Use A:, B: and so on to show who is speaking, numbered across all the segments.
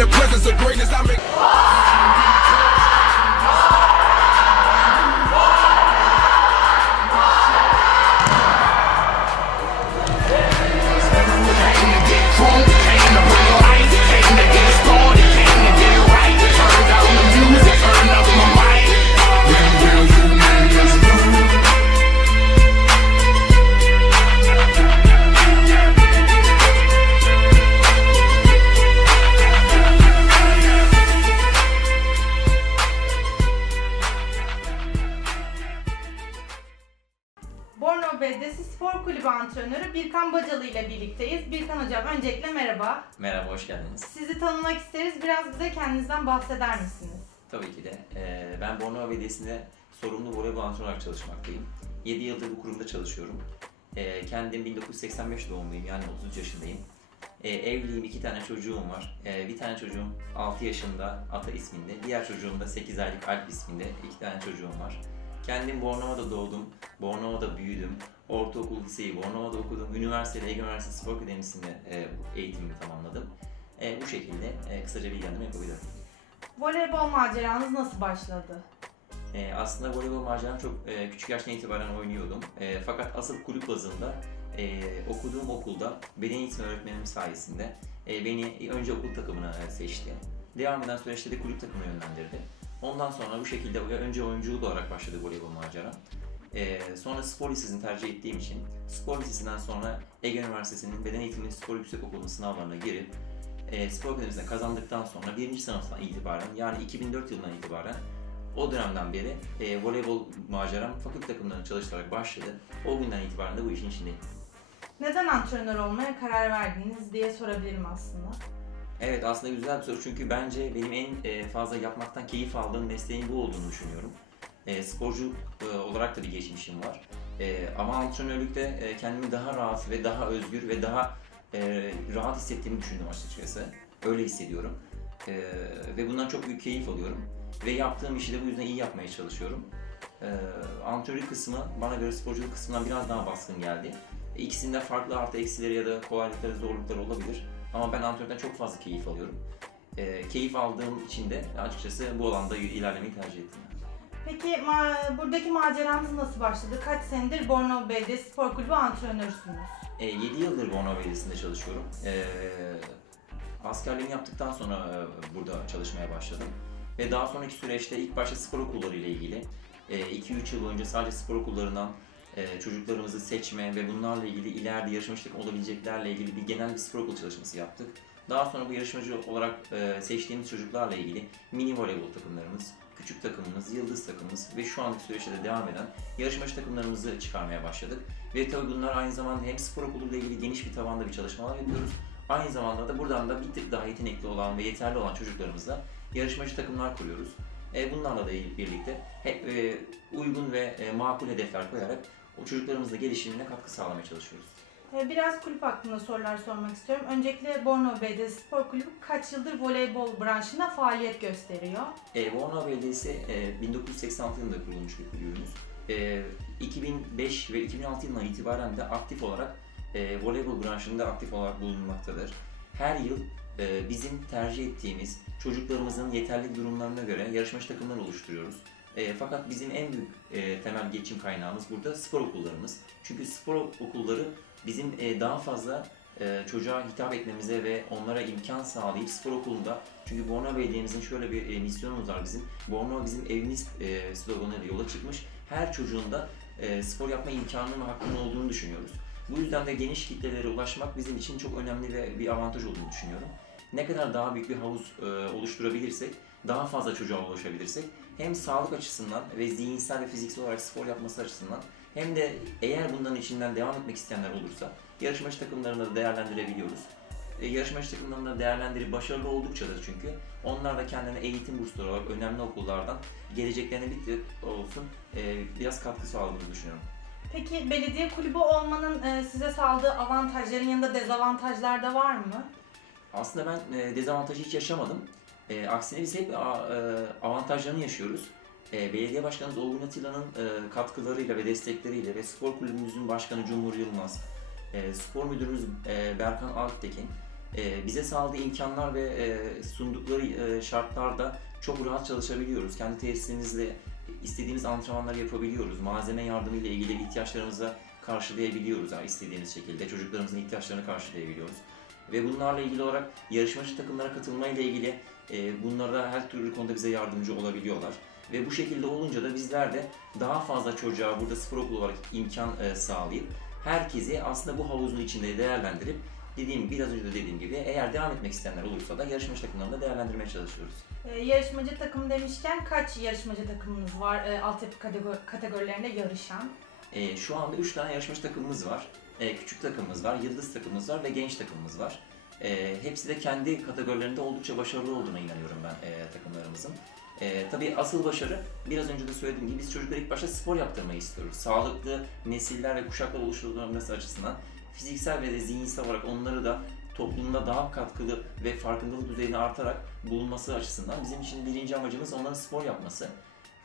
A: the presence of greatness, I make. Belediyesi Spor Kulübü antrenörü Birkan Bacalı ile birlikteyiz. Birkan Hocam öncelikle merhaba.
B: Merhaba, hoş geldiniz.
A: Sizi tanımak isteriz. Biraz bize kendinizden bahseder misiniz?
B: Tabii ki de. Ee, ben Bornova Belediyesi'nde sorumlu voleybol antrenörü olarak çalışmaktayım. 7 yıldır bu kurumda çalışıyorum. Ee, kendim 1985 doğumluyum, yani 33 yaşındayım. Ee, evliyim, iki tane çocuğum var. Ee, bir tane çocuğum 6 yaşında, Ata isminde. Diğer çocuğum da 8 aylık Alp isminde. iki tane çocuğum var. Kendim Bornova'da doğdum, Bornova'da büyüdüm. Ortaokul, liseyi Bornova'da okudum. Üniversitede Ege Üniversitesi Spor Akademisi'nde e, eğitimimi tamamladım. E, bu şekilde e, kısaca bilgilendirme yapabilirim.
A: Voleybol maceranız nasıl başladı?
B: E, aslında voleybol maceram çok e, küçük yaştan itibaren oynuyordum. E, fakat asıl kulüp bazında e, okuduğum okulda beden eğitimi öğretmenim sayesinde e, beni önce okul takımına e, seçti. Devam eden süreçte de kulüp takımına yönlendirdi. Ondan sonra bu şekilde önce oyunculuk olarak başladı voleybol maceram. E, sonra spor lisesini tercih ettiğim için spor lisesinden sonra Ege Üniversitesi'nin beden eğitimi spor yüksek okulunun sınavlarına girip e, spor akademisine kazandıktan sonra birinci sınıftan itibaren yani 2004 yılından itibaren o dönemden beri e, voleybol maceram fakülte takımlarını çalışarak başladı. O günden itibaren de bu işin içindeyim.
A: Neden antrenör olmaya karar verdiniz diye sorabilirim aslında.
B: Evet aslında güzel bir soru çünkü bence benim en e, fazla yapmaktan keyif aldığım mesleğin bu olduğunu düşünüyorum. E, sporcu e, olarak da bir geçmişim var. E, ama antrenörlükte e, kendimi daha rahat ve daha özgür ve daha e, rahat hissettiğimi düşündüm açıkçası. Öyle hissediyorum. E, ve bundan çok büyük keyif alıyorum. Ve yaptığım işi de bu yüzden iyi yapmaya çalışıyorum. E, antrenörlük kısmı bana göre sporculuk kısmından biraz daha baskın geldi. E, ikisinde farklı artı eksileri ya da kolaylıkları, zorlukları olabilir. Ama ben antrenörden çok fazla keyif alıyorum. E, keyif aldığım için de açıkçası bu alanda ilerlemeyi tercih ettim.
A: Peki ma- buradaki maceranız nasıl başladı? Kaç senedir Bornova Belediyesi Spor Kulübü antrenörüsünüz?
B: E, 7 yıldır Bornova Belediyesi'nde çalışıyorum. E, askerliğimi yaptıktan sonra e, burada çalışmaya başladım. Ve daha sonraki süreçte ilk başta spor okulları ile ilgili 2-3 yıl boyunca sadece spor okullarından e, çocuklarımızı seçme ve bunlarla ilgili ileride yarışmacılık olabileceklerle ilgili bir genel bir spor okul çalışması yaptık. Daha sonra bu yarışmacı olarak e, seçtiğimiz çocuklarla ilgili mini voleybol takımlarımız, küçük takımımız, yıldız takımımız ve şu anki süreçte de devam eden yarışmacı takımlarımızı çıkarmaya başladık. Ve tabii bunlar aynı zamanda hem spor okuluyla ilgili geniş bir tavanda bir çalışmalar yapıyoruz. Aynı zamanda da buradan da bir tık daha yetenekli olan ve yeterli olan çocuklarımızla yarışmacı takımlar kuruyoruz. E, bunlarla da birlikte hep uygun ve makul hedefler koyarak o çocuklarımızın gelişimine katkı sağlamaya çalışıyoruz.
A: Ee, Biraz kulüp hakkında sorular sormak istiyorum. Öncelikle Bornova Belediyesi Spor Kulübü kaç yıldır voleybol branşında faaliyet gösteriyor?
B: E, Bornova Belediyesi e, 1986 yılında kurulmuş bir kulübümüz. E, 2005 ve 2006 yılından itibaren de aktif olarak e, voleybol branşında aktif olarak bulunmaktadır. Her yıl e, bizim tercih ettiğimiz çocuklarımızın yeterli durumlarına göre yarışmacı takımlar oluşturuyoruz. E, fakat bizim en büyük e, temel geçim kaynağımız burada spor okullarımız. Çünkü spor okulları bizim e, daha fazla e, çocuğa hitap etmemize ve onlara imkan sağlayıp spor okulunda çünkü Bornova Belediye'mizin şöyle bir e, misyonumuz var bizim. Bornova bizim evimiz e, sloganıyla yola çıkmış. Her çocuğun da e, spor yapma imkanı ve hakkının olduğunu düşünüyoruz. Bu yüzden de geniş kitlelere ulaşmak bizim için çok önemli ve bir avantaj olduğunu düşünüyorum. Ne kadar daha büyük bir havuz e, oluşturabilirsek, daha fazla çocuğa ulaşabilirsek hem sağlık açısından ve zihinsel ve fiziksel olarak spor yapması açısından hem de eğer bunların içinden devam etmek isteyenler olursa yarışmacı takımlarını da değerlendirebiliyoruz. E, yarışmacı takımlarını değerlendirip başarılı oldukça da çünkü onlar da kendine eğitim bursları olarak önemli okullardan geleceklerine bir olsun e, biraz katkı sağladığını düşünüyorum.
A: Peki belediye kulübü olmanın e, size sağladığı avantajların yanında dezavantajlar da var mı?
B: Aslında ben e, dezavantajı hiç yaşamadım. E, aksine biz hep a, e, avantajlarını yaşıyoruz. E, Belediye Başkanımız Olgun Atilla'nın e, katkılarıyla ve destekleriyle ve spor kulübümüzün başkanı Cumhur Yılmaz, e, spor müdürümüz e, Berkan Alptekin e, bize sağladığı imkanlar ve e, sundukları e, şartlarda çok rahat çalışabiliyoruz. Kendi tesisimizle istediğimiz antrenmanları yapabiliyoruz. Malzeme yardımıyla ilgili ihtiyaçlarımıza karşılayabiliyoruz yani istediğimiz şekilde. Çocuklarımızın ihtiyaçlarını karşılayabiliyoruz. Ve bunlarla ilgili olarak yarışmacı takımlara katılmayla ilgili e, bunlarda her türlü konuda bize yardımcı olabiliyorlar. Ve bu şekilde olunca da bizler de daha fazla çocuğa burada spor okulu olarak imkan e, sağlayıp herkesi aslında bu havuzun içinde değerlendirip dediğim biraz önce de dediğim gibi eğer devam etmek isteyenler olursa da yarışmacı takımlarını da değerlendirmeye çalışıyoruz.
A: E, yarışmacı takım demişken kaç yarışmacı takımınız var e, altyapı kategor- kategorilerinde yarışan?
B: E, şu anda 3 tane yarışmacı takımımız var. E, küçük takımımız var, yıldız takımımız var ve genç takımımız var. E, hepsi de kendi kategorilerinde oldukça başarılı olduğuna inanıyorum ben e, takımlarımızın. E, tabii asıl başarı biraz önce de söylediğim gibi biz çocuklara ilk başta spor yaptırmayı istiyoruz. Sağlıklı nesiller ve kuşaklar oluşturulması açısından fiziksel ve de zihinsel olarak onları da toplumda daha katkılı ve farkındalık düzeyini artarak bulunması açısından bizim için birinci amacımız onların spor yapması.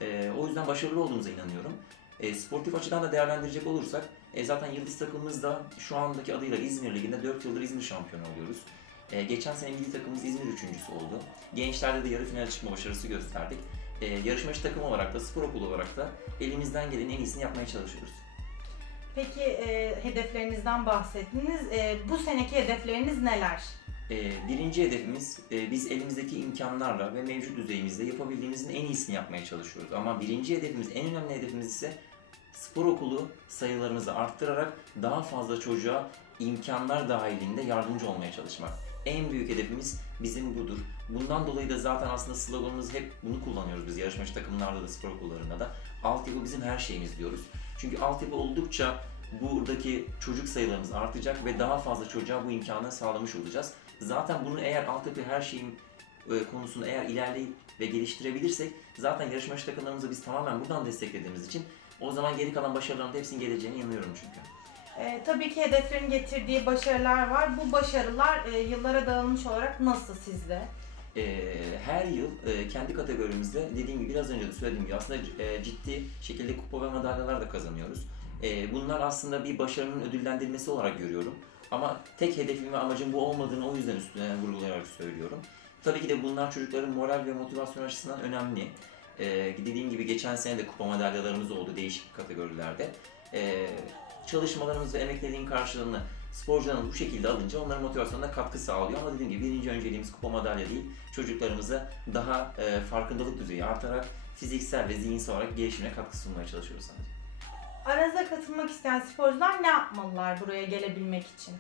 B: E, o yüzden başarılı olduğumuza inanıyorum. E, sportif açıdan da değerlendirecek olursak e, zaten Yıldız takımımız da şu andaki adıyla İzmir Ligi'nde 4 yıldır İzmir şampiyonu oluyoruz. E, geçen sene milli takımımız İzmir üçüncüsü oldu. Gençlerde de yarı finale çıkma başarısı gösterdik. E, yarışmacı takım olarak da, spor okulu olarak da elimizden gelenin en iyisini yapmaya çalışıyoruz.
A: Peki e, hedeflerinizden bahsettiniz. E, bu seneki hedefleriniz neler?
B: E, birinci hedefimiz e, biz elimizdeki imkanlarla ve mevcut düzeyimizde yapabildiğimizin en iyisini yapmaya çalışıyoruz. Ama birinci hedefimiz, en önemli hedefimiz ise spor okulu sayılarımızı arttırarak daha fazla çocuğa imkanlar dahilinde yardımcı olmaya çalışmak. En büyük hedefimiz bizim budur. Bundan dolayı da zaten aslında sloganımız hep bunu kullanıyoruz biz yarışmacı takımlarda da spor okullarında da. Altyapı bizim her şeyimiz diyoruz. Çünkü altyapı oldukça buradaki çocuk sayılarımız artacak ve daha fazla çocuğa bu imkanı sağlamış olacağız. Zaten bunu eğer altyapı her şeyin e, konusunda eğer ilerleyip ve geliştirebilirsek zaten yarışmacı takımlarımızı biz tamamen buradan desteklediğimiz için o zaman geri kalan başarıların da hepsinin geleceğine inanıyorum çünkü.
A: E, tabii ki hedeflerin getirdiği başarılar var. Bu başarılar e, yıllara dağılmış olarak nasıl sizde?
B: E, her yıl e, kendi kategorimizde dediğim gibi biraz önce de söylediğim gibi aslında e, ciddi şekilde kupa ve madalyalar da kazanıyoruz. E, bunlar aslında bir başarının ödüllendirilmesi olarak görüyorum. Ama tek hedefim ve amacım bu olmadığını o yüzden üstüne vurgulayarak söylüyorum. Tabii ki de bunlar çocukların moral ve motivasyon açısından önemli. Ee, dediğim gibi geçen sene de kupa madalyalarımız oldu değişik kategorilerde. Ee, çalışmalarımız ve emekleriğin karşılığını sporcularımız bu şekilde alınca onların motivasyonuna katkı sağlıyor. Ama dediğim gibi birinci önceliğimiz kupa madalya değil, çocuklarımıza daha e, farkındalık düzeyi artarak fiziksel ve zihinsel olarak gelişimine katkı sunmaya çalışıyoruz sadece.
A: Aranıza katılmak isteyen sporcular ne yapmalılar buraya gelebilmek için?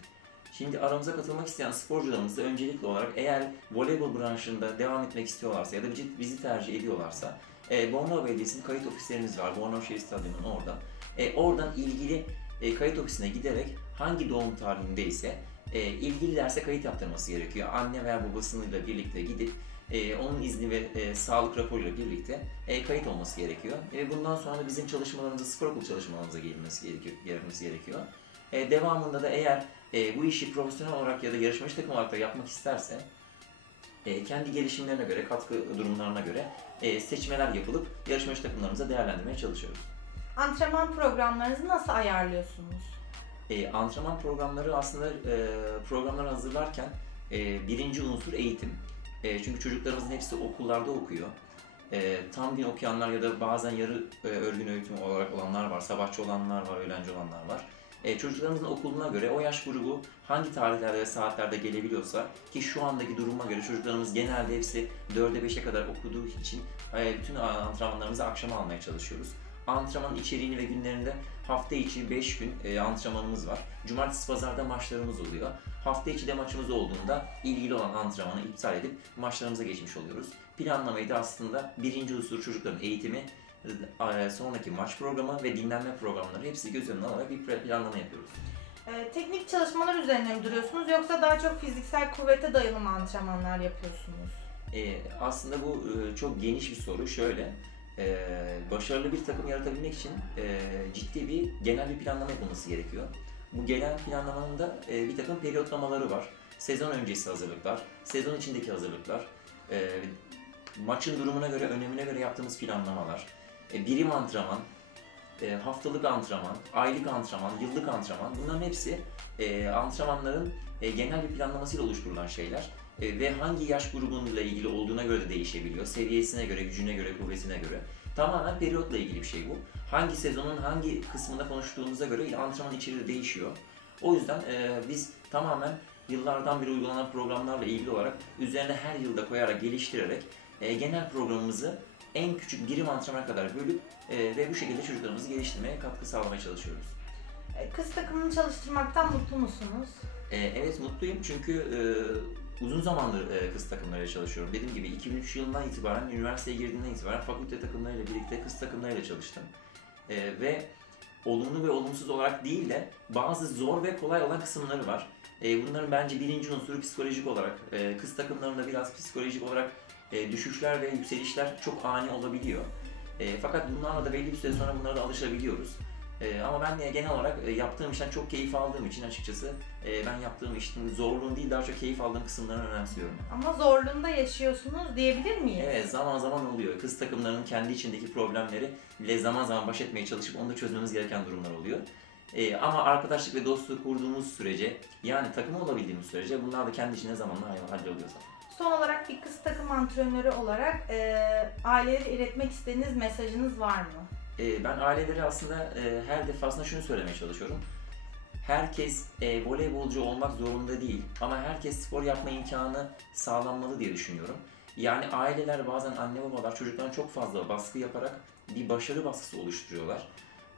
B: Şimdi aramıza katılmak isteyen sporcularımız da öncelikli olarak eğer voleybol branşında devam etmek istiyorlarsa ya da bizi, bizi tercih ediyorlarsa e, Bornova Belediyesi'nin kayıt ofislerimiz var. Bornova Şehir Stadyumu'nun orada. E, oradan ilgili e, kayıt ofisine giderek hangi doğum tarihindeyse e, ilgili derse kayıt yaptırması gerekiyor. Anne veya babasıyla birlikte gidip e, onun izni ve e, sağlık raporuyla birlikte e, kayıt olması gerekiyor. E, bundan sonra da bizim çalışmalarımıza, spor okul çalışmalarımıza gelmesi gerekiyor. Gelmesi gerekiyor. E, devamında da eğer e, bu işi profesyonel olarak ya da yarışmacı takım olarak da yapmak isterse e, kendi gelişimlerine göre, katkı durumlarına göre e, seçmeler yapılıp yarışmacı takımlarımıza değerlendirmeye çalışıyoruz.
A: Antrenman programlarınızı nasıl ayarlıyorsunuz?
B: E, antrenman programları aslında e, programları hazırlarken e, birinci unsur eğitim. E, çünkü çocuklarımızın hepsi okullarda okuyor. E, tam gün okuyanlar ya da bazen yarı e, örgün öğretim olarak olanlar var, sabahçı olanlar var, öğlenci olanlar var. E, çocuklarımızın okuluna göre o yaş grubu hangi tarihlerde ve saatlerde gelebiliyorsa ki şu andaki duruma göre çocuklarımız genelde hepsi 4'e 5'e kadar okuduğu için e, bütün antrenmanlarımızı akşama almaya çalışıyoruz. Antrenmanın içeriğini ve günlerinde hafta içi 5 gün e, antrenmanımız var. Cumartesi pazarda maçlarımız oluyor. Hafta içi de maçımız olduğunda ilgili olan antrenmanı iptal edip maçlarımıza geçmiş oluyoruz. Planlamayı da aslında birinci unsur çocukların eğitimi, e, sonraki maç programı ve dinlenme programları hepsi göz önüne alarak bir planlama yapıyoruz.
A: Ee, teknik çalışmalar üzerine mi duruyorsunuz yoksa daha çok fiziksel kuvvete dayalı mı antrenmanlar yapıyorsunuz?
B: Ee, aslında bu e, çok geniş bir soru. Şöyle, e, başarılı bir takım yaratabilmek için e, ciddi bir genel bir planlama yapılması gerekiyor. Bu genel planlamanın da e, bir takım periyotlamaları var. Sezon öncesi hazırlıklar, sezon içindeki hazırlıklar, e, maçın durumuna göre, önemine göre yaptığımız planlamalar, e, birim antrenman, e, haftalık antrenman, aylık antrenman, yıllık antrenman bunların hepsi e, antrenmanların e, genel bir planlamasıyla oluşturulan şeyler. E, ve hangi yaş grubuyla ilgili olduğuna göre de değişebiliyor. Seviyesine göre, gücüne göre, kuvvetine göre. Tamamen periyotla ilgili bir şey bu. Hangi sezonun hangi kısmında konuştuğumuza göre antrenman içeriği de değişiyor. O yüzden e, biz tamamen yıllardan beri uygulanan programlarla ilgili olarak üzerine her yılda koyarak, geliştirerek e, genel programımızı en küçük birim antrenmana kadar bölüp e, ve bu şekilde çocuklarımızı geliştirmeye katkı sağlamaya çalışıyoruz.
A: Ee, Kız takımını çalıştırmaktan mutlu musunuz?
B: E, evet mutluyum çünkü e, uzun zamandır e, kız takımlarıyla çalışıyorum. Dediğim gibi 2003 yılından itibaren, üniversiteye girdiğimden itibaren fakülte takımlarıyla birlikte kız takımlarıyla çalıştım. E, ve olumlu ve olumsuz olarak değil de bazı zor ve kolay olan kısımları var. E, bunların bence birinci unsuru psikolojik olarak. E, kız takımlarında biraz psikolojik olarak e, düşüşler ve yükselişler çok ani olabiliyor. E, fakat bunlarla da belli bir süre sonra bunlara da alışabiliyoruz. E, ama ben genel olarak e, yaptığım işten çok keyif aldığım için açıkçası e, ben yaptığım işin zorluğunu değil daha çok keyif aldığım kısımlarını önemsiyorum.
A: Ama zorluğunda yaşıyorsunuz diyebilir miyiz?
B: Evet zaman zaman oluyor. Kız takımlarının kendi içindeki problemleri ile zaman zaman baş etmeye çalışıp onu da çözmemiz gereken durumlar oluyor. Ee, ama arkadaşlık ve dostluk kurduğumuz sürece yani takım olabildiğimiz sürece bunlar da kendi içinde zamanla halloluyor zaten.
A: Son olarak bir kız takım antrenörü olarak e, ailelere iletmek istediğiniz mesajınız var mı?
B: Ee, ben ailelere aslında e, her defasında şunu söylemeye çalışıyorum. Herkes e, voleybolcu olmak zorunda değil ama herkes spor yapma imkanı sağlanmalı diye düşünüyorum. Yani aileler bazen anne babalar çocuklarına çok fazla baskı yaparak bir başarı baskısı oluşturuyorlar.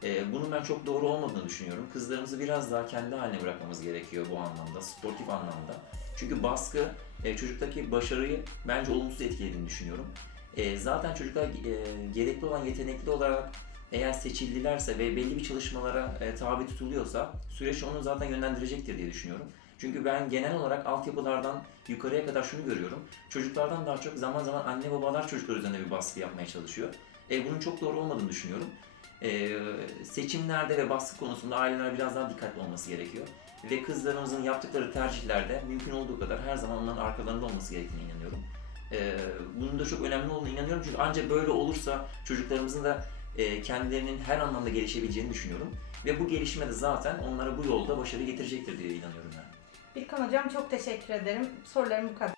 B: E, bunun ben çok doğru olmadığını düşünüyorum. Kızlarımızı biraz daha kendi haline bırakmamız gerekiyor bu anlamda, sportif anlamda. Çünkü baskı e, çocuktaki başarıyı bence olumsuz etkilediğini düşünüyorum. E, zaten çocuklar e, gerekli olan yetenekli olarak eğer seçildilerse ve belli bir çalışmalara e, tabi tutuluyorsa süreç onu zaten yönlendirecektir diye düşünüyorum. Çünkü ben genel olarak altyapılardan yukarıya kadar şunu görüyorum. Çocuklardan daha çok zaman zaman anne babalar çocuklar üzerine bir baskı yapmaya çalışıyor. E, bunun çok doğru olmadığını düşünüyorum. E, seçimlerde ve baskı konusunda aileler biraz daha dikkatli olması gerekiyor. Ve kızlarımızın yaptıkları tercihlerde mümkün olduğu kadar her zaman onların arkalarında olması gerektiğine inanıyorum. E, bunun da çok önemli olduğunu inanıyorum çünkü ancak böyle olursa çocuklarımızın da e, kendilerinin her anlamda gelişebileceğini düşünüyorum. Ve bu gelişme de zaten onlara bu yolda başarı getirecektir diye inanıyorum yani.
A: Birkan Hocam çok teşekkür ederim. Sorularım bu kadar.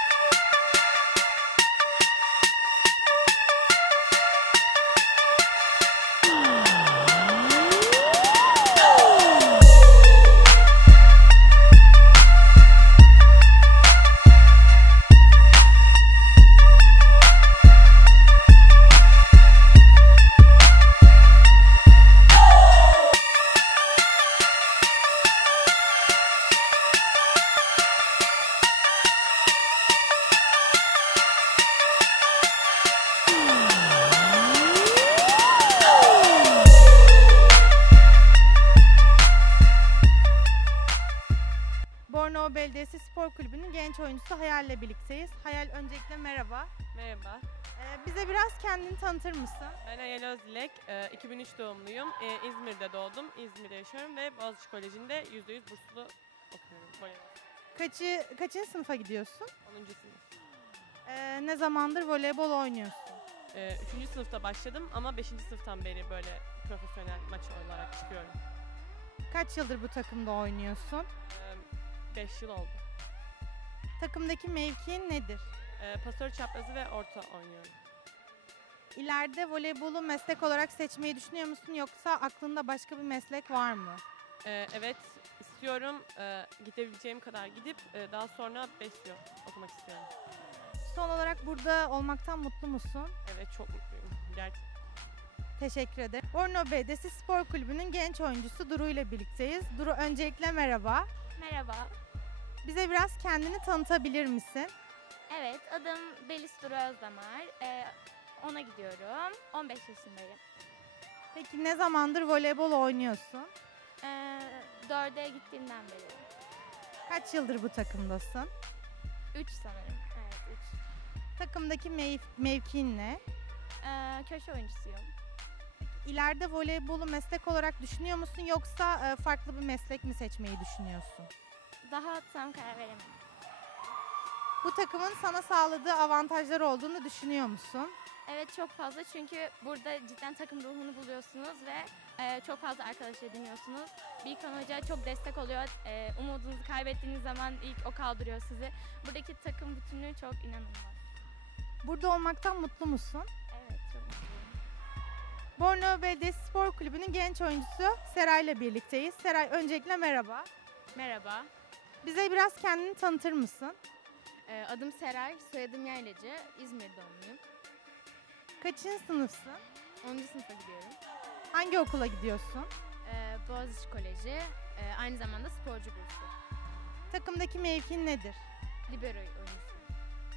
A: Mısın?
C: ben Ayel Özdilek. Ee, 2003 doğumluyum. Ee, İzmir'de doğdum. İzmir'de yaşıyorum ve Boğaziçi Koleji'nde %100 burslu okuyorum. Voleybol.
A: Kaçı, kaçıncı sınıfa gidiyorsun?
C: 10. sınıf.
A: Ee, ne zamandır voleybol oynuyorsun?
C: Ee, 3. sınıfta başladım ama 5. sınıftan beri böyle profesyonel maç olarak çıkıyorum.
A: Kaç yıldır bu takımda oynuyorsun?
C: 5 yıl oldu.
A: Takımdaki mevkiin nedir?
C: Ee, pasör çaprazı ve orta oynuyorum.
A: İleride voleybolu meslek olarak seçmeyi düşünüyor musun yoksa aklında başka bir meslek var mı?
C: Ee, evet, istiyorum. Ee, gidebileceğim kadar gidip e, daha sonra besliyor okumak istiyorum.
A: Son olarak burada olmaktan mutlu musun?
C: Evet, çok mutluyum. Gerçekten.
A: Teşekkür ederim. Bornova Belediyesi Spor Kulübü'nün genç oyuncusu Duru ile birlikteyiz. Duru öncelikle merhaba.
D: Merhaba.
A: Bize biraz kendini tanıtabilir misin?
D: Evet, adım Belis Duru Özdamar. Ee, ona gidiyorum. 15 yaşındayım.
A: Peki ne zamandır voleybol oynuyorsun?
D: Ee, 4'e gittiğimden beri.
A: Kaç yıldır bu takımdasın?
D: 3 sanırım. Evet, 3.
A: Takımdaki mev- mevkin ne?
D: Ee, köşe oyuncusuyum.
A: İleride voleybolu meslek olarak düşünüyor musun yoksa e, farklı bir meslek mi seçmeyi düşünüyorsun?
D: Daha tam karar veremedim.
A: Bu takımın sana sağladığı avantajlar olduğunu düşünüyor musun?
D: Evet, çok fazla çünkü burada cidden takım ruhunu buluyorsunuz ve e, çok fazla arkadaş ediniyorsunuz. Bilkan Hoca çok destek oluyor. E, umudunuzu kaybettiğiniz zaman ilk o kaldırıyor sizi. Buradaki takım bütünlüğü çok inanılmaz.
A: Burada olmaktan mutlu musun?
D: Evet, çok mutluyum.
A: Bornova Belediyesi Spor Kulübü'nün genç oyuncusu Seray ile birlikteyiz. Seray öncelikle merhaba.
E: Merhaba,
A: Bize biraz kendini tanıtır mısın?
E: Ee, adım Seray, soyadım Yaylacı, İzmir doğumluyum.
A: Kaçıncı sınıfsın?
E: 10. sınıfa gidiyorum.
A: Hangi okula gidiyorsun?
E: Ee, Boğaziçi Koleji, ee, aynı zamanda sporcu bursu.
A: Takımdaki mevkin nedir?
E: Libero oyuncusu.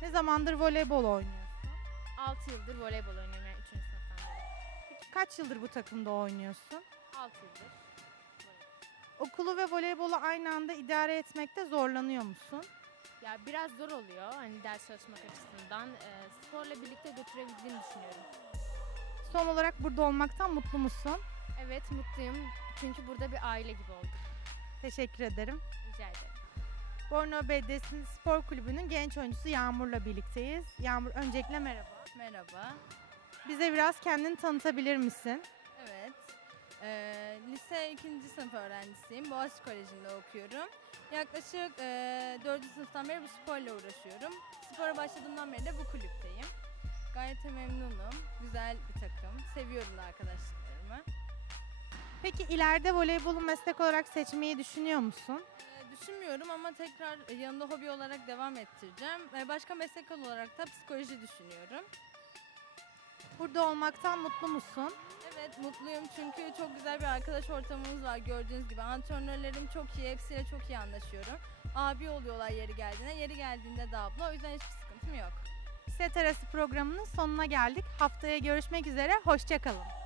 A: Ne zamandır voleybol oynuyorsun?
E: 6 yıldır voleybol oynuyorum yani 3. sınıftan beri.
A: Peki kaç yıldır bu takımda oynuyorsun?
E: 6 yıldır.
A: Okulu ve voleybolu aynı anda idare etmekte zorlanıyor musun?
E: Ya biraz zor oluyor hani ders çalışmak açısından. Ee, sporla birlikte götürebildiğini düşünüyorum.
A: Son olarak burada olmaktan mutlu musun?
E: Evet mutluyum çünkü burada bir aile gibi olduk.
A: Teşekkür ederim.
E: Rica ederim.
A: Bornova Belediyesi Spor Kulübü'nün genç oyuncusu Yağmur'la birlikteyiz. Yağmur öncelikle merhaba.
F: Merhaba.
A: Bize biraz kendini tanıtabilir misin?
F: Evet. Ee, lise 2. sınıf öğrencisiyim. Boğaziçi Koleji'nde okuyorum. Yaklaşık e, 4. sınıftan beri bu sporla uğraşıyorum. Spora başladığımdan beri de bu kulüpteyim. Gayet de memnunum. Güzel bir takım. Seviyorum da arkadaşlıklarımı.
A: Peki ileride voleybolu meslek olarak seçmeyi düşünüyor musun?
F: Ee, düşünmüyorum ama tekrar yanında hobi olarak devam ettireceğim. Ee, başka meslek olarak da psikoloji düşünüyorum.
A: Burada olmaktan mutlu musun?
F: Evet mutluyum çünkü çok güzel bir arkadaş ortamımız var gördüğünüz gibi. Antrenörlerim çok iyi, hepsiyle çok iyi anlaşıyorum. Abi oluyorlar yeri geldiğinde, yeri geldiğinde de abla. O yüzden hiçbir sıkıntım yok.
A: Set arası programının sonuna geldik. Haftaya görüşmek üzere. Hoşçakalın.